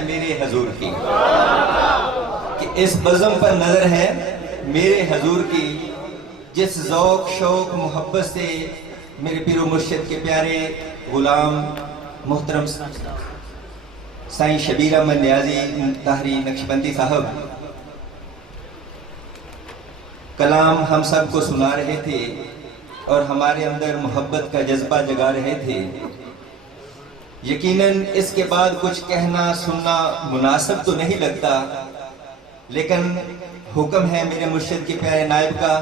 ہے میرے حضور کی، کہ اس بزم پر نظر ہے میرے حضور کی، جس ذوق شوق محبت سے میرے پیر و مرشد کے پیارے غلام محترم سائیں شبیر احمد نیازی طاہری نقشبندی صاحب کلام ہم سب کو سنا رہے تھے اور ہمارے اندر محبت کا جذبہ جگا رہے تھے، یقیناً اس کے بعد کچھ کہنا سننا مناسب تو نہیں لگتا، لیکن حکم ہے میرے مرشد کے پیارے نائب کا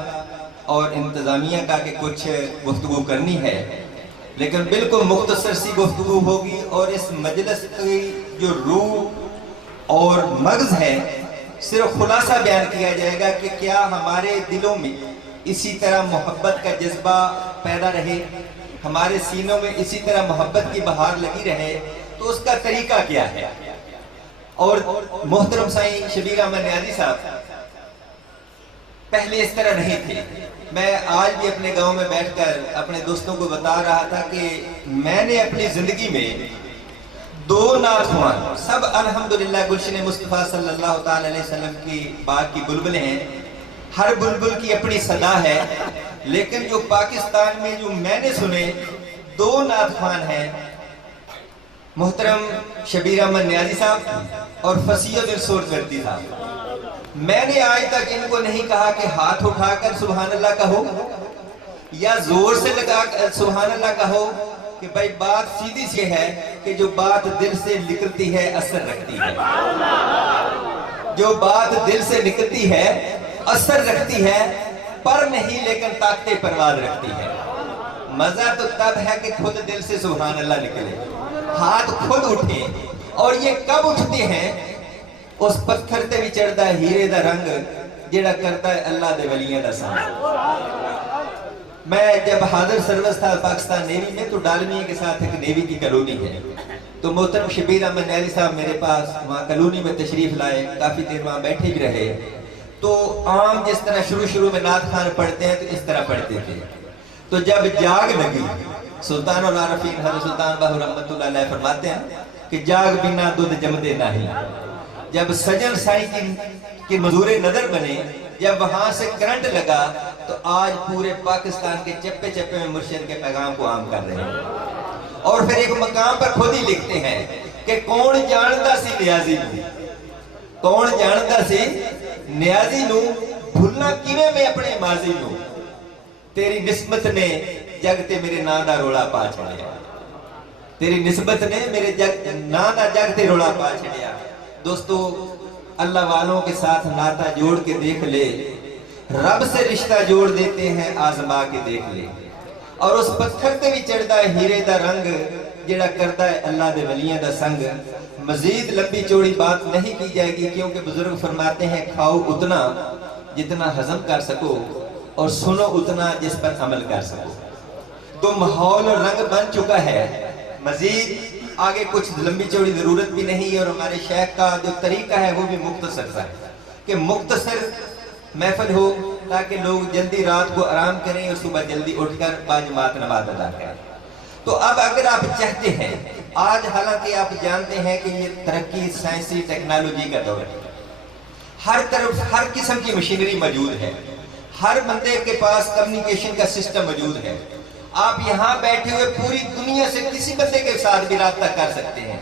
اور انتظامیہ کا کہ کچھ گفتگو کرنی ہے، لیکن بالکل مختصر سی گفتگو ہوگی، اور اس مجلس کی جو روح اور مغز ہے صرف خلاصہ بیان کیا جائے گا کہ کیا ہمارے دلوں میں اسی طرح محبت کا جذبہ پیدا رہے، ہمارے سینوں میں اسی طرح محبت کی بہار لگی رہے، تو اس کا طریقہ کیا ہے۔ اور محترم سائیں شبیر احمد نیازی صاحب پہلے اس طرح نہیں تھے۔ میں آج بھی اپنے گاؤں میں بیٹھ کر اپنے دوستوں کو بتا رہا تھا کہ میں نے اپنی زندگی میں 2 نعت خوان، سب الحمدللہ گلشن مصطفیٰ صلی اللہ تعالی علیہ وسلم کی باغ کی بلبلیں ہیں، ہر بلبل کی اپنی صدا ہے، لیکن جو پاکستان میں جو میں نے سنے 2 نعت خوان ہیں، محترم شبیر احمد نیازی صاحب اور فصیح الدین سورکردی صاحب۔ میں نے آج تک ان کو نہیں کہا کہ ہاتھ اٹھا کر سبحان اللہ کہو یا زور سے لگا کر سبحان اللہ کہو، کہ بھائی بات سیدھی سی ہے کہ جو بات دل سے نکلتی ہے اثر رکھتی ہے، جو بات دل سے نکلتی ہے اثر رکھتی ہے، پر نہیں لیکن طاقت پرواز رکھتی ہے۔ مزہ تو تب ہے کہ خود دل سے سبحان اللہ نکلے، ہاتھ خود اٹھے، اور یہ کب اٹھتے ہیں؟ اس پتھر تے بھی چڑھتا ہے ہیرے دا رنگ جڑا کرتا ہے اللہ دے ولیاں دا سانگ۔ میں جب حاضر سروس تھا پاکستان نیوی میں، تو ڈالمیہ کے ساتھ ایک نیوی کی کالونی ہے، تو محترم شبیر احمد نیازی صاحب میرے پاس وہاں کالونی میں تشریف لائے، کافی دیر وہاں بیٹھے بھی رہے، تو عام جس طرح شروع میں نعت خوان پڑھتے ہیں تو اس طرح پڑھتے تھے۔ تو جب جاگ لگی، سلطان العارفین حضرت سلطان باہو رحمت اللہ علیہ فرماتے ہیں کہ جاگ بنا دودھ جمدے نہیں، جب سجن سائیں کی مزور نظر بنے، جب وہاں سے کرنٹ لگا، تو آج پورے پاکستان کے چپے چپے میں مرشد کے پیغام کو عام کر رہے ہیں، اور پھر ایک مقام پر خود ہی لکھتے ہیں کہ کون جانتا سی نیازی نو، کون جانتا سی نیازی نو، بھولنا کیویں میں اپنے ماضی نو، تیری نسبت نے جگ تے میرے نا دا روڑا پا چھڑیا، تیری نسبت نے میرے نا دا جگ تے روڑا پا چھڑیا۔ دوستو، اللہ والوں کے ساتھ ناتا جوڑ کے دیکھ لے، رب سے رشتہ جوڑ دیتے ہیں آزما کے دیکھ لے، اور اس پتھر تے بھی چڑھتا ہے ہیرے دا رنگ جڑا کرتا ہے اللہ دے ولیاں دا سنگ۔ مزید لمبی چوڑی بات نہیں کی جائے گی، کیونکہ بزرگ فرماتے ہیں کھاؤ اتنا جتنا ہضم کر سکو، اور سنو اتنا جس پر عمل کر سکو۔ تو ماحول اور رنگ بن چکا ہے، مزید آگے کچھ لمبی چوڑی ضرورت بھی نہیں، اور ہمارے شیخ کا جو طریقہ ہے وہ بھی مختصر سا ہے کہ مختصر محفل ہو تاکہ لوگ جلدی رات کو آرام کریں اور صبح جلدی اٹھ کر باجماعت نماز ادا کریں۔ تو اب اگر آپ چاہتے ہیں، آج حالانکہ آپ جانتے ہیں کہ یہ ترقی سائنسی ٹیکنالوجی کا دور ہے، ہر طرف ہر قسم کی مشینری موجود ہے، ہر بندے کے پاس کمیونیکیشن کا سسٹم موجود ہے، آپ یہاں بیٹھے ہوئے پوری دنیا سے کسی بندے کے ساتھ بھی رابطہ کر سکتے ہیں،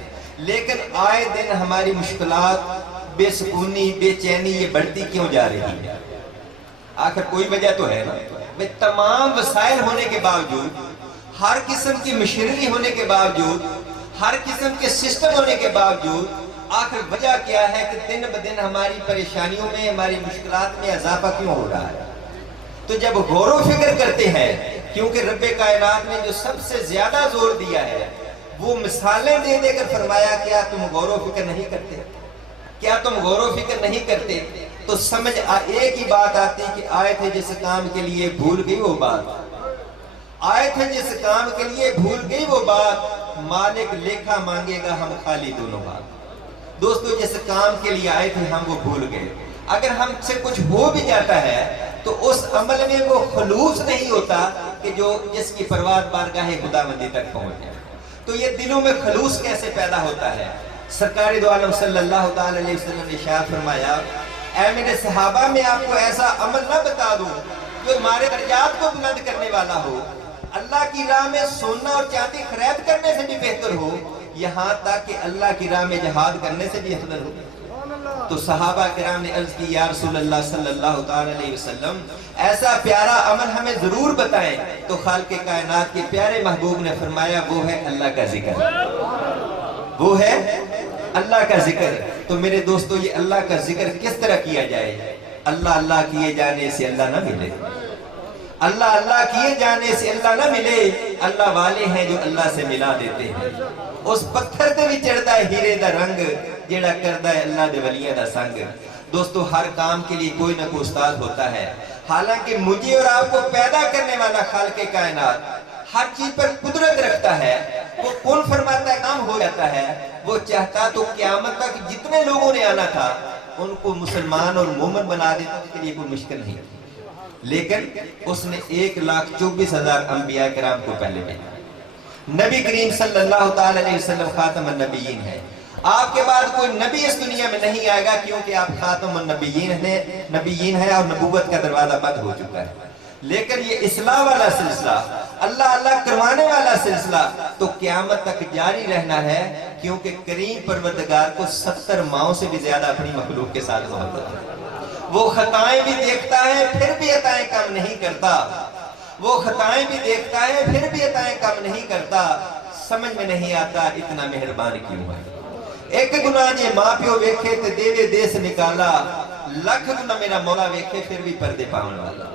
لیکن آئے دن ہماری مشکلات، بے سکونی، بے چینی یہ بڑھتی کیوں جا رہی ہے؟ آخر کوئی وجہ تو ہے نا۔ تمام وسائل ہونے کے باوجود، ہر قسم کی مشینری ہونے کے باوجود، ہر قسم کے سسٹم ہونے کے باوجود، آخر وجہ کیا ہے کہ دن بدن ہماری پریشانیوں میں، ہماری مشکلات میں اضافہ کیوں ہو رہا ہے؟ تو جب غور و فکر کرتے ہیں، کیونکہ رب کائنات نے جو سب سے زیادہ زور دیا ہے وہ مثالیں دے دے کر فرمایا کیا تم غور و فکر نہیں کرتے؟ کیا تم غور و فکر نہیں کرتے؟ تو سمجھ ایک ہی بات آتی کہ آئے تھے جس کام کے لیے بھول گئی وہ بات، آئے تھے جس کام کے لیے بھول گئی وہ بات، مالک لیکھا مانگے گا ہم خالی دونوں بات۔ دوستو، جس کام کے لیے آئے تھے ہم وہ بھول گئے، اگر ہم سے کچھ ہو بھی جاتا ہے تو اس عمل میں وہ خلوص نہیں ہوتا کہ جو جس کی پرواز بارگاہ خداوندی تک پہنچ جائے۔ تو یہ دلوں میں خلوص کیسے پیدا ہوتا ہے؟ سرکار دو عالم صلی اللہ تعالی علیہ وسلم نے ارشاد فرمایا اے میرے صحابہ میں آپ کو ایسا عمل نہ بتا دوں جو ہمارے درجات کو بلند کرنے والا ہو، اللہ کی راہ میں سونا اور چاندی خرید کرنے سے بھی بہتر ہو، یہاں تک کہ اللہ کی راہ میں جہاد کرنے سے بھی افضل ہو۔ تو صحابہ کرام نے عرض کی یا رسول اللہ صلی اللہ تعالی علیہ وسلم ایسا پیارا عمل ہمیں ضرور بتائیں۔ تو خالق کائنات کے پیارے محبوب نے فرمایا وہ ہے اللہ کا ذکر، وہ ہے اللہ کا ذکر۔ تو میرے دوستو یہ اللہ کا ذکر کس طرح کیا جائے؟ اللہ اللہ کیے جانے سے اللہ نہ ملے، اللہ اللہ کیے جانے سے اللہ نہ ملے۔ اللہ والے ہیں جو اللہ سے ملا دیتے ہیں، اس پتھر تے بھی چڑھتا ہے ہیرے دا رنگ جیڑا کردا ہے اللہ دے ولیاں دا سنگ۔ دوستو ہر کام کے لیے کوئی نہ کوئی استاد ہوتا ہے، حالانکہ مجھے اور آپ کو پیدا کرنے والا خالق کائنات ہر چیز پر قدرت رکھتا ہے، وہ کون فرماتا ہے کام ہو جاتا ہے۔ وہ چاہتا تو قیامت تک جتنے لوگوں نے آنا تھا ان کو مسلمان اور مومن بنا دیتا، اس کے لیے کوئی مشکل نہیں، لیکن اس نے 1,24,000 انبیاء کرام کو پہلے بھیجا۔ نبی کریم صلی اللہ تعالی علیہ وسلم خاتم النبیین ہے، آپ کے بعد کوئی نبی اس دنیا میں نہیں آئے گا کیونکہ آپ خاتم النبیین ہے اور نبوت کا دروازہ بند ہو چکا ہے۔ لیکن یہ اصلاح والا سلسلہ، اللہ اللہ کروانے والا سلسلہ تو قیامت تک جاری رہنا ہے، کیونکہ کریم پروردگار کو 70 ماؤں سے بھی زیادہ اپنی مخلوق کے ساتھ محبت ہے۔ وہ خطائیں بھی دیکھتا ہے پھر بھی عطائیں کم نہیں کرتا، وہ خطائیں بھی دیکھتا ہے پھر بھی عطائیں کم نہیں کرتا۔ سمجھ میں نہیں آتا اتنا مہربان کیوں ہے۔ ایک گناہ جے ماں پیو ویکھے تے دے دے سے نکالا، لکھ گناہ میرا مولا ویکھے پھر بھی پردے پاؤن والا۔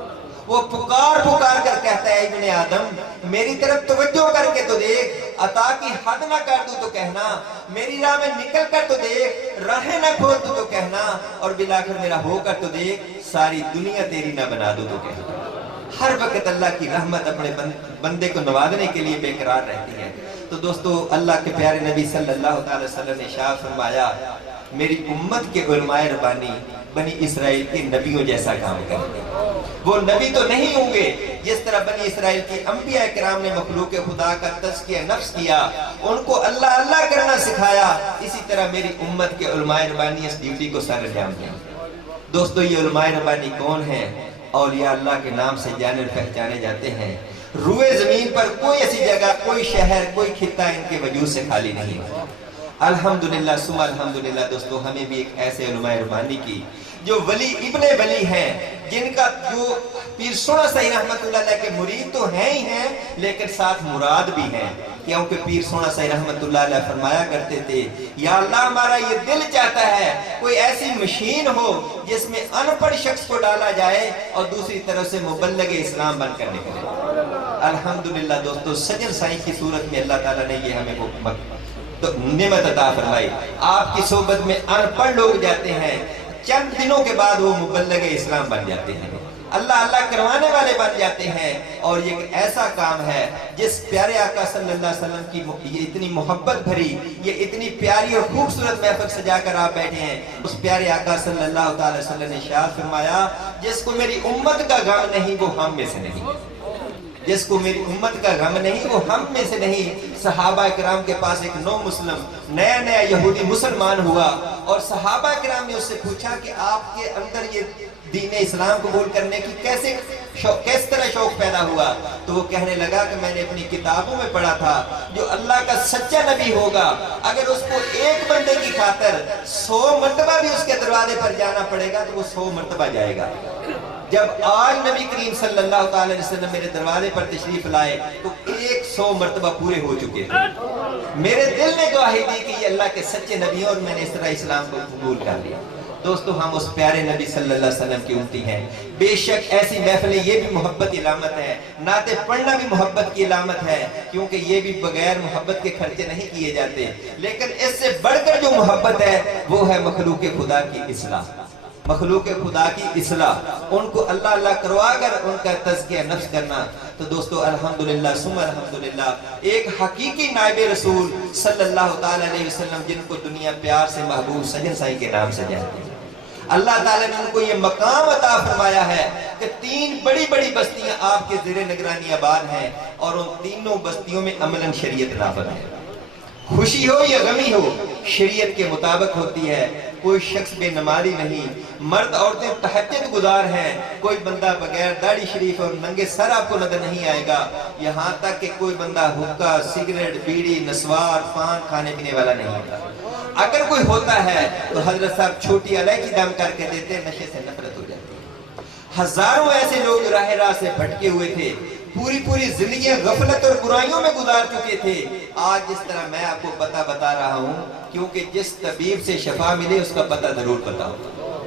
وہ پکار کر کہتا ہے ابن آدم میری طرف توجہ کر کے تو دیکھ، عطا کی حد نہ کر دوں تو کہنا، میری راہ میں نکل کر تو دیکھ، راہیں نہ کھول دوں تو کہنا، اور بلاخر میرا ہو کر تو دیکھ، ساری دنیا تیری نہ بنا دوں تو کہنا۔ ہر وقت اللہ کی رحمت اپنے بندے کو نوازنے کے لیے بے قرار رہتی ہے۔ تو دوستو اللہ کے پیارے نبی صلی اللہ تعالی وسلم نے ارشاد فرمایا میری امت کے علماء ربانی بنی اسرائیل کے نبیوں جیسا کام کریں گے۔ وہ نبی تو نہیں ہوں گے جس طرح بنی اسرائیل کی انبیاء کرام نے مخلوق خدا کا تزکیہ نفس کیا، ان کو اللہ اللہ کرنا سکھایا، اسی طرح میری امت کے علماء ربانی اس ڈیوٹی کو سر انجام دیں۔ دوستو یہ علماء ربانی کون ہیں؟ اولیاء اللہ کے نام سے جانے پہچانے جاتے ہیں۔ روئے زمین پر کوئی ایسی جگہ، کوئی شہر، کوئی خطہ ان کے وجود سے خالی نہیں ہوتا۔ الحمدللہ ثم الحمدللہ دوستو ہمیں بھی ایک ایسے علماء ربانی کی جو ولی ابن ولی ہیں، جن کا جو پیر سونا صحیح رحمت اللہ علیہ کے مرید تو ہیں ہی ہیں لیکن ساتھ مراد بھی ہیں، کیونکہ پیر سونا صحیح رحمت اللہ علیہ فرمایا کرتے تھے یا اللہ ہمارا یہ دل چاہتا ہے کوئی ایسی مشین ہو جس میں ان پڑھ شخص کو ڈالا جائے اور دوسری طرف سے مبلغ اسلام بن کر نکلے۔ الحمدللہ دوستو سجن سائیں کی صورت میں اللہ تعالیٰ نے یہ ہمیں نعمت عطا فرمائی۔ آپ کی صحبت میں ان پڑھ لوگ جاتے ہیں، چند دنوں کے بعد وہ مبلغ اسلام بن جاتے ہیں، اللہ اللہ کروانے والے بن جاتے ہیں۔ اور یہ ایک ایسا کام ہے جس پیارے آقا صلی اللہ علیہ وسلم کی یہ اتنی محبت بھری، یہ اتنی پیاری اور خوبصورت محفل سجا کر آپ بیٹھے ہیں، اس پیارے آقا صلی اللہ تعالی وسلم نے ارشاد فرمایا جس کو میری امت کا غم نہیں وہ ہم میں سے نہیں، جس کو میری امت کا غم نہیں وہ ہم میں سے نہیں۔ صحابہ کرام کے پاس ایک نو مسلم نیا یہودی مسلمان ہوا اور صحابہ کرام نے اس سے پوچھا کہ آپ کے اندر یہ دین اسلام قبول کرنے کی کس طرح شوق پیدا ہوا؟ تو وہ کہنے لگا کہ میں نے اپنی کتابوں میں پڑھا تھا جو اللہ کا سچا نبی ہوگا اگر اس کو ایک بندے کی خاطر 100 مرتبہ بھی اس کے دروازے پر جانا پڑے گا تو وہ 100 مرتبہ جائے گا۔ جب آج نبی کریم صلی اللہ تعالی وسلم میرے دروازے پر تشریف لائے تو 100 مرتبہ پورے ہو چکے تھے۔ میرے دل نے گواہی دی کہ یہ اللہ کے سچے نبی اور میں نے اس طرح اسلام کو قبول کر لیا۔ دوستو ہم اس پیارے نبی صلی اللہ علیہ وسلم کی امتی ہیں، بے شک ایسی محفلیں یہ بھی محبت کی علامت ہے، نعتیں پڑھنا بھی محبت کی علامت ہے، کیونکہ یہ بھی بغیر محبت کے خرچے نہیں کیے جاتے، لیکن اس سے بڑھ کر جو محبت ہے وہ ہے مخلوق خدا کی اصلاح، مخلوق خدا کی اصلاح، ان کو اللہ اللہ کروا کر ان کا تزکیہ نفس کرنا۔ تو دوستو الحمدللہ ثم الحمدللہ ایک حقیقی نائب رسول صلی اللہ تعالی علیہ وسلم جن کو دنیا پیار سے محبوب سجن سائیں کے نام سے جانتے ہیں، اللہ تعالیٰ نے ان کو یہ مقام عطا فرمایا ہے کہ 3 بڑی بڑی بستیاں آپ کے زیر نگرانی آباد ہیں اور ان تینوں بستیوں میں عملاً شریعت نافذ ہے۔ خوشی ہو یا غمی ہو شریعت کے مطابق ہوتی ہے. کوئی شخص بے نمازی نہیں, مرد عورتیں تہجد گزار ہیں, کوئی بندہ بغیر داڑھی شریف اور ننگے سر آپ کو نظر نہیں آئے گا, یہاں تک کہ کوئی بندہ حقہ, سگریٹ, بیڑی, نسوار, پان کھانے پینے والا نہیں ہوتا. اگر کوئی ہوتا ہے تو حضرت صاحب چھوٹی الائچی دم کر کے دیتے, نشے سے نفرت ہو جاتی ہے. ہزاروں ایسے لوگ راہ راہ سے بھٹکے ہوئے تھے, پوری زندگیاں غفلت اور برائیوں میں گزار چکے تھے. آج جس طرح میں آپ کو پتہ بتا رہا ہوں, کیونکہ جس طبیب سے شفا ملے اس کا پتہ ضرور بتاؤ,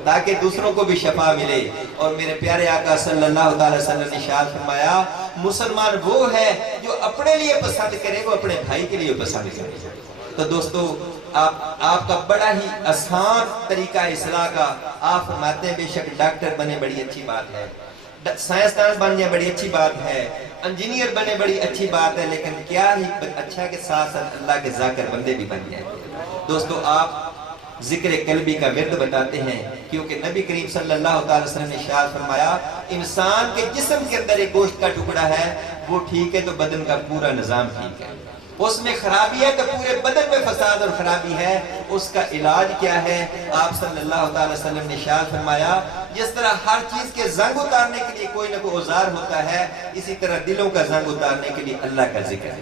تاکہ دوسروں کو بھی شفا ملے. اور میرے پیارے آقا صلی اللہ علیہ وسلم نے ارشاد فرمایا, مسلمان وہ ہے جو اپنے لیے پسند کرے وہ اپنے بھائی کے لیے پسند کرے. تو دوستو آپ کا بڑا ہی آسان طریقہ اصلاح کا, آپ فرماتے ہیں بے شک ڈاکٹر بنے بڑی اچھی بات ہے, سائنسدان بن جائے بڑی اچھی بات ہے, انجینئر بنے بڑی اچھی بات ہے, لیکن کیا ہی اچھا کے ساتھ ساتھ اللہ کے ذاکر بندے بھی بن جائیں. دوستو آپ ذکر قلبی کا ورد بتاتے ہیں, کیونکہ نبی کریم صلی اللہ علیہ وسلم نے ارشاد فرمایا, انسان کے جسم کے اندر ایک گوشت کا ٹکڑا ہے, وہ ٹھیک ہے تو بدن کا پورا نظام ٹھیک ہے. اس میں خرابی ہے تو پورے بدن میں فساد اور خرابی ہے. اس کا علاج کیا ہے؟ آپ صلی اللہ علیہ وسلم نے ارشاد فرمایا, جس طرح ہر چیز کے زنگ اتارنے کے لیے کوئی نہ کوئی اوزار ہوتا ہے, اسی طرح دلوں کا زنگ اتارنے کے لیے اللہ کا ذکر ہے.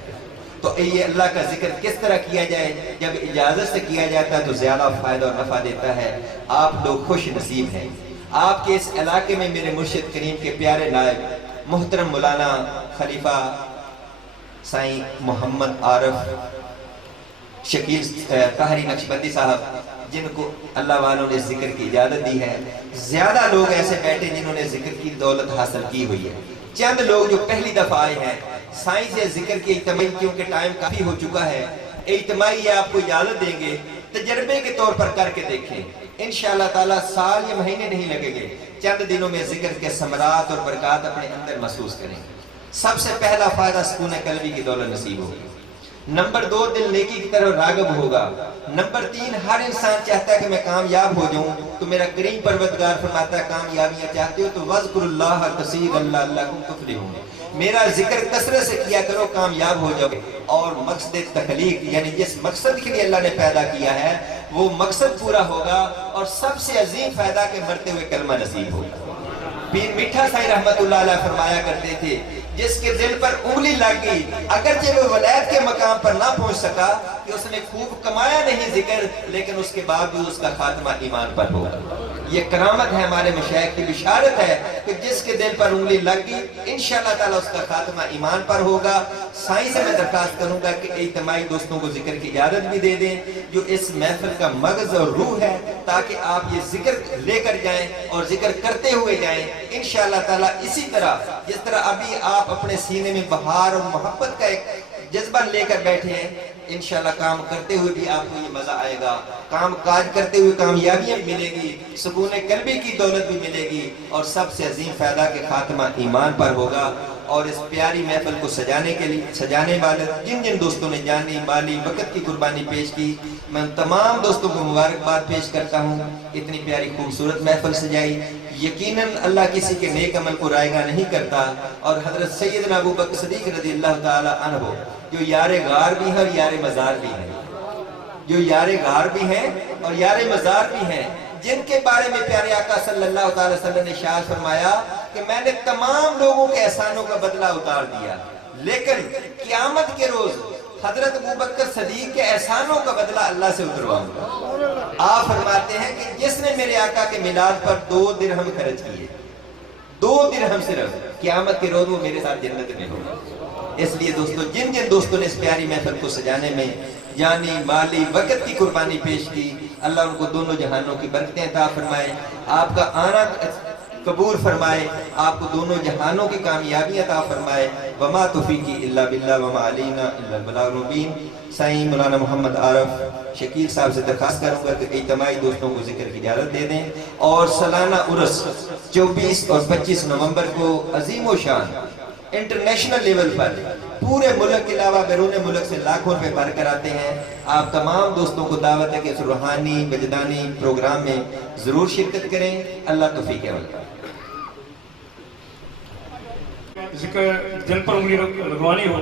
تو یہ اللہ کا ذکر کس طرح کیا جائے؟ جب اجازت سے کیا جاتا ہے تو زیادہ فائدہ اور نفع دیتا ہے. آپ لوگ خوش نصیب ہیں, آپ کے اس علاقے میں میرے مرشد کریم کے پیارے نائب محترم مولانا خلیفہ سائیں محمد عارف شکیل طاہری نقشبندی صاحب, جن کو اللہ والوں نے ذکر کی اجازت دی ہے. زیادہ لوگ ایسے بیٹھے جنہوں نے ذکر کی دولت حاصل کی ہوئی ہے, چند لوگ جو پہلی دفعہ آئے ہیں. سائیں سے ذکر کی اجتماعی, کیونکہ ٹائم کافی ہو چکا ہے, اجتماعی آپ کو اجازت دیں گے, تجربے کے طور پر کر کے دیکھیں. انشاءاللہ تعالیٰ سال یا مہینے نہیں لگیں گے, چند دنوں میں ذکر کے ثمرات اور برکات اپنے اندر محسوس کریں. سب سے پہلا فائدہ سکون قلبی کی دولت نصیب ہوگی. نمبر 2, دل نیکی کی طرف راغب ہوگا. نمبر 3, ہر انسان چاہتا ہے کہ میں کامیاب ہو جاؤں, تو میرا کریم پروردگار فرماتا ہے کامیابیاں چاہتے ہو تو وَاذْكُرُوا اللَّهَ كَثِيرًا لَعَلَّكُمْ تُفْلِحُونَ, میرا ذکر کثرت سے کیا کرو, کامیاب ہو جاؤ. اور مقصد تخلیق, یعنی جس مقصد کے لیے اللہ نے پیدا کیا ہے وہ مقصد پورا ہوگا, اور سب سے عظیم فائدہ کہ مرتے ہوئے کلمہ نصیب ہوگا. پیر میٹھا سائیں رحمت اللہ علیہ فرمایا کرتے تھے, جس کے دل پر انگلی لگ گئی, اگرچہ وہ ولایت کے مقام پر نہ پہنچ سکا, کہ اس نے خوب کمایا نہیں ذکر, لیکن اس کے باوجود اس کا خاتمہ ایمان پر ہوگا. یہ کرامت ہے, ہمارے مشائخ کی بشارت ہے کہ جس کے دل پر انگلی لگ گئی انشاءاللہ تعالیٰ اس کا خاتمہ ایمان پر ہوگا. سائیں سے میں درخواست کروں گا کہ اجتماعی دوستوں کو ذکر کی اجازت بھی دے دیں, جو اس محفل کا مغز اور روح ہے, تاکہ آپ یہ ذکر لے کر جائیں اور ذکر کرتے ہوئے جائیں. انشاءاللہ تعالیٰ اسی طرح جس طرح ابھی آپ اپنے سینے میں بہار اور محبت کا ایک جذبہ لے کر بیٹھے ہیں, انشاءاللہ کام کرتے ہوئے بھی آپ کو یہ مزہ آئے گا, کام کاج کرتے ہوئے کامیابیاں بھی ملے گی, سکون قلبی کی دولت بھی ملے گی, اور سب سے عظیم فائدہ کہ خاتمہ ایمان پر ہوگا. اور اس پیاری محفل کو سجانے والے جن جن دوستوں نے جانی مالی وقت کی قربانی پیش کی, میں تمام دوستوں کو مبارکباد پیش کرتا ہوں. اتنی پیاری خوبصورت محفل سجائی, یقیناً اللہ کسی کے نیک عمل کو رائے گاہ نہیں کرتا. اور حضرت سیدنا ابو بکر صدیق رضی اللہ تعالی عنہ جو یار غار بھی ہیں اور یار مزار بھی ہیں, جو یار غار بھی ہیں اور یار مزار بھی ہیں, جن کے بارے میں پیارے آقا صلی اللہ علیہ وسلم نے ارشاد فرمایا کہ میں نے تمام لوگوں کے احسانوں کا بدلہ اتار دیا, لیکن قیامت کے روز حضرت ابو بکر صدیق کے احسانوں کا بدلہ اللہ سے اترواؤں گا. آپ فرماتے ہیں کہ جس نے میرے آقا کے میلاد پر 2 درہم خرچ کیے, 2 درہم صرف, قیامت کے روز وہ میرے ساتھ جنت میں ہوگا. اس لیے دوستو, جن جن دوستوں نے اس پیاری محفل کو سجانے میں جانی مالی وقت کی قربانی پیش کی, اللہ ان کو دونوں جہانوں کی برکتیں عطا فرمائے, آپ کا آنا قبول فرمائے, آپ کو دونوں جہانوں کی کامیابی عطا فرمائے. وما توفیقی الا باللہ وما علینا الا البلاغ المبین. سائیں مولانا محمد عارف شکیل صاحب سے درخواست کروں گا کہ اجتماعی دوستوں کو ذکر کی اجازت دے دیں, اور سالانہ عرس 24 اور 25 نومبر کو عظیم و شان انٹرنیشنل لیول پر پورے ملک کے علاوہ بیرون ملک سے لاکھوں روپے بھر کر آتے ہیں. آپ تمام دوستوں کو دعوت ہے کہ اس روحانی وجدانی پروگرام میں ضرور شرکت کریں. اللہ توفیق عمل. ذکر جن پر انگلی لگوانی ہو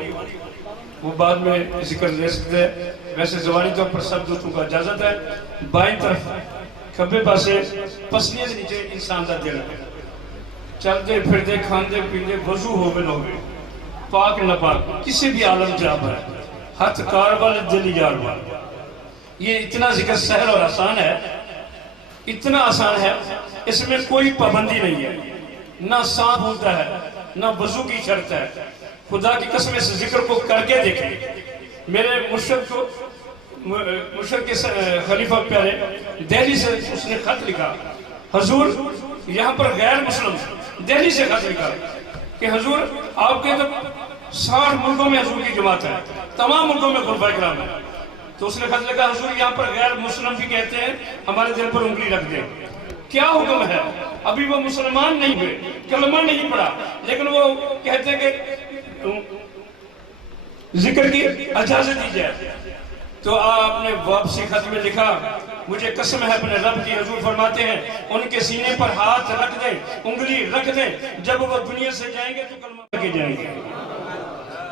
وہ بعد میں ذکر دے سکتے ہیں. ویسے زبانی طور پر سب دوستوں کا اجازت ہے. بائیں طرف کھبے پاسے پسلیاں دے نیچے انسان دا دل ہے. چلتے پھرتے کھاندے پیندے وضو ہو بن ہوئے پاک نہ پاک کسی بھی عالم جاب ہے ہاتھ کار والے دل یار والے. یہ اتنا ذکر سہل اور آسان ہے, اتنا آسان ہے, اس میں کوئی پابندی نہیں ہے, نہ سانپ ہوتا ہے نہ وضو کی شرط ہے. خدا کی قسم اس ذکر کو کر کے دیکھیں. میرے مرشد کے خلیفہ پیارے دہلی سے اس نے خط لکھا, حضور یہاں پر غیر مسلم دہلی سے خط لکھا کہ حضور آپ کے تو 60 ملکوں میں حضور کی جماعت ہے, تمام ملکوں میں خلفائے کرام ہے. تو اس نے خط لکھا حضور یہاں پر غیر مسلم بھی کہتے ہیں, ہمارے دل پر انگلی رکھ دیں. کیا حکم ہے؟ ابھی وہ مسلمان نہیں ہوئے, کلمہ نہیں پڑھا, لیکن وہ کہتے ہیں کہ ذکر کی اجازت دی جائے. تو آپ نے واپسی خط میں لکھا, مجھے قسم ہے اپنے رب کی, حضور فرماتے ہیں ان کے سینے پر ہاتھ رکھ دیں, انگلی رکھ دیں, جب وہ دنیا سے جائیں گے تو کلمہ پڑھ کے جائیں گے.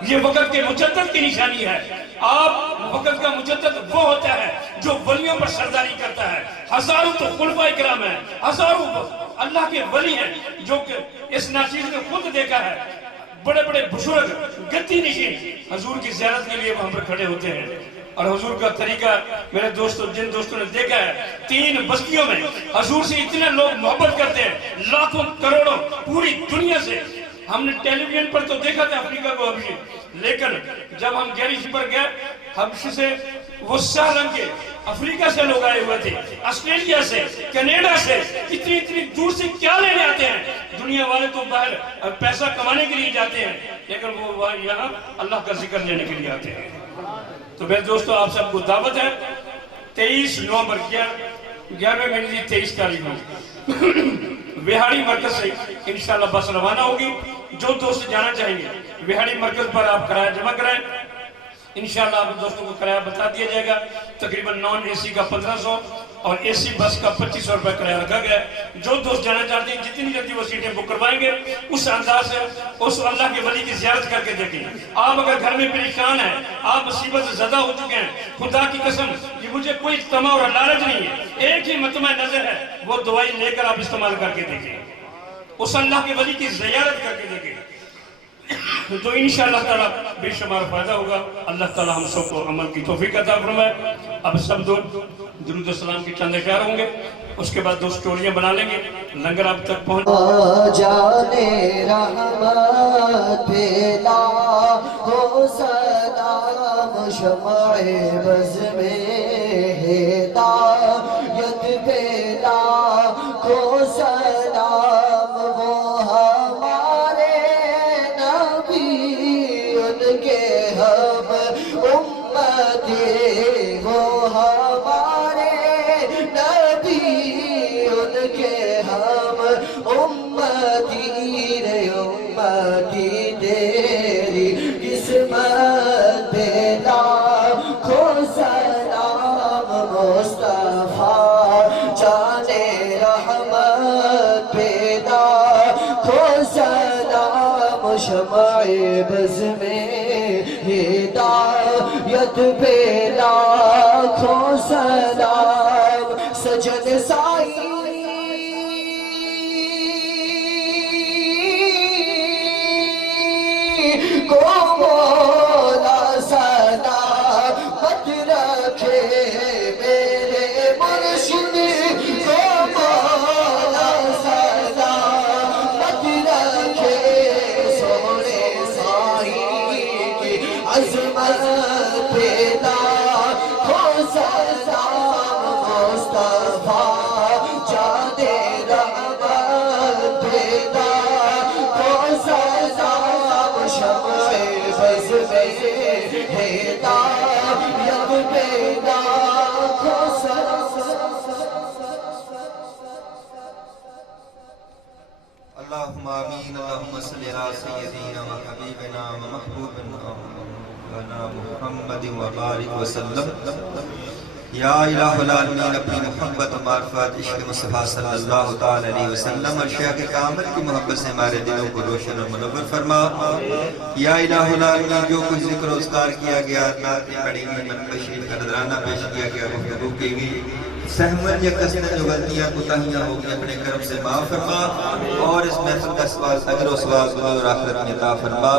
یہ وقت کے مجدد کی نشانی ہے. آپ وقت کا مجدد وہ ہوتا ہے جو ولیوں پر سرداری کرتا ہے. ہزاروں تو خلفائے کرام ہیں, ہزاروں اللہ کے ولی ہیں جو کہ اس ناچیز نے خود دیکھا ہے. بڑے بڑے بزرگ گدی نشین حضور کی زیارت کے لیے وہاں پر کھڑے ہوتے ہیں. اور حضور کا طریقہ میرے دوستوں, جن دوستوں نے دیکھا ہے, 3 بستیوں میں حضور سے اتنے لوگ محبت کرتے ہیں, لاکھوں کروڑوں پوری دنیا سے. ہم نے ٹیلی ویژن پر تو دیکھا تھا افریقہ کو ابھی, لیکن جب ہم گیریش پر گئے, حبش سے وہ سہ رنگ کے افریقہ سے لوگ آئے ہوئے تھے, آسٹریلیا سے, کینیڈا سے, اتنی دور سے کیا لینے آتے ہیں. دنیا والے تو باہر پیسہ کمانے کے لیے جاتے ہیں, لیکن وہ یہاں اللہ کا ذکر لینے کے لیے آتے ہیں. تو میرے دوستو آپ سب کو دعوت ہے 23 نومبر 11ویں مہینے کی 23 تاریخ کو وہاڑی مرکز سے انشاءاللہ بس روانہ ہوگی. جو دوست جانا چاہیں گے وہاڑی مرکز پر آپ کرایہ جمع کرائیں, انشاءاللہ آپ دوستوں کو کرایہ بتا دیا جائے گا. تقریباً نان اے سی کا 1500 اور اے سی بس کا 2500 روپے کرایہ رکھا گیا ہے. جو دوست جانا چاہتے ہیں جتنی جلدی وہ سیٹیں بک کروائیں گے, اس انداز سے اس اللہ کے ولی کی زیارت کر کے دیکھیں. آپ اگر گھر میں پریشان ہیں, آپ مصیبت سے زدہ ہو چکے ہیں, خدا کی قسم کہ مجھے کوئی طمع اور لالچ نہیں ہے, ایک ہی مطمع نظر ہے, وہ دوائی لے کر آپ استعمال کر کے دیکھیں, اس اللہ کے ولی کی زیارت کر کے دیکھیں, تو انشاءاللہ تعالیٰ بے شمار فائدہ ہوگا. اللہ تعالیٰ ہم سب کو عمل کی توفیق عطا فرمائے. اب سب درود و سلام کی چند اشعار ہوں گے, اس کے بعد 2 سٹوریاں بنا لیں گے, لنگر آپ تک پہنچ جانے رحمت پھیلا ہو سلام شمع بز میں ہدایت پھیلا ہو سلام وہ ہمارے نبی ان کے ہم امتی وہ ہمارے نبی ان کے ہم امتی رے امتی تیری قسمت پہ لاکھوں سلام مصطفیٰ جانے رحمت پہ لاکھوں سلام شمع بز میں ہدایت پہ لاکھوں سلام سجد سائی کو مولا سلامت رکھے میرے مرشد کو مولا سلامت رکھے سونے سائی کی عظمت پیدا ہو سلام مصطفیٰ جانے رحمت پیدا ہو سلام شمع بز میں ہدایت پیدا ہو سلام. اللہم آمین. اللہم صلی علی سیدنا و حبیبنا و محبوبنا محمد و بارک وسلم. یا الہ العالمین اپنی محبت و معرفت عشق مصطفیٰ صلی اللہ تعالی علیہ وسلم اور شیخ کامل کی محبت سے ہمارے دلوں کو روشن اور منور فرما۔ یا الہ العالمین جو کچھ ذکر و اذکار کیا گیا، نعتیں پڑھی گئی، منقشی قدرانہ پیش کیا گیا، گفتگو کی گئی، سہمن یا کسن جو غلطیاں کوتاہیاں ہو گئی اپنے کرم سے معاف فرما، اور اس محفل کا سوال اجر و ثواب دنیا اور آخرت میں عطا فرما،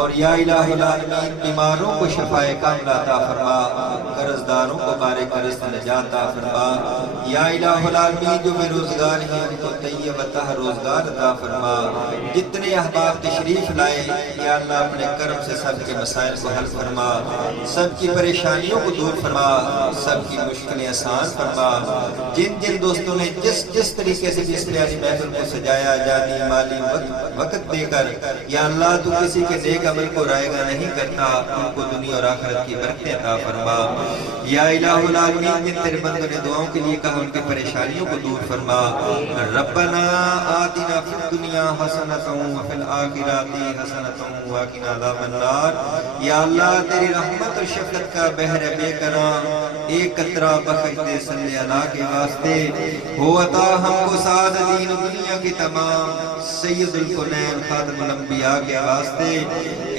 اور یا الہ العالمین بیماروں کو شفائے کاملہ عطا فرما، قرض داروں کو مارے قرض سے نجات عطا فرما۔ یا الہ العالمین جو بے روزگار ہیں ان کو طیب عطا روزگار عطا فرما۔ جتنے احباب تشریف لائے یا اللہ اپنے کرم سے سب کے مسائل کو حل فرما، سب کی پریشانیوں کو دور فرما، سب کی مشکلیں آسان فرما۔ جن جن دوستوں نے جس طریقے سے اس پیاری محفل کو سجایا، جانی مالی وقت دے کر، یا اللہ تو کسی کے نیک عمل کو رائے گا نہیں کرتا، ان کو دنیا اور آخرت کی برکتیں عطا فرما۔ یا الہ العالمین جن تیرے بندوں نے دعاؤں کے لیے کہا ان کی پریشانیوں کو دور فرما۔ ربنا آتنا فی الدنیا حسنۃ وفی الآخرۃ حسنۃ وقنا عذاب النار۔ یا اللہ تیری رحمت اور شفقت کا بحر بے کرم ایک قطرہ بخش دے صلی اللہ کے واسطے، ہو عطا ہم کو سعادتین دنیا کی تمام سید الکونین خاتم الانبیاء کے واسطے،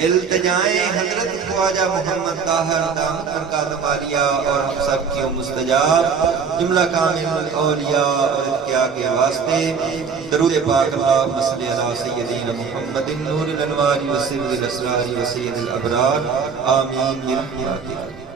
التجائیں حضرت خواجہ محمد طاہر دامت برکاتہ عالیہ اور ہم سب کی مستجاب جملہ کامل اولیاء اور اتقیاء کے واسطے، درود پاک اللہم صلی علی سیدنا محمد نور الانوار و سر الاسرار و سید الابرار، آمین برحمتک۔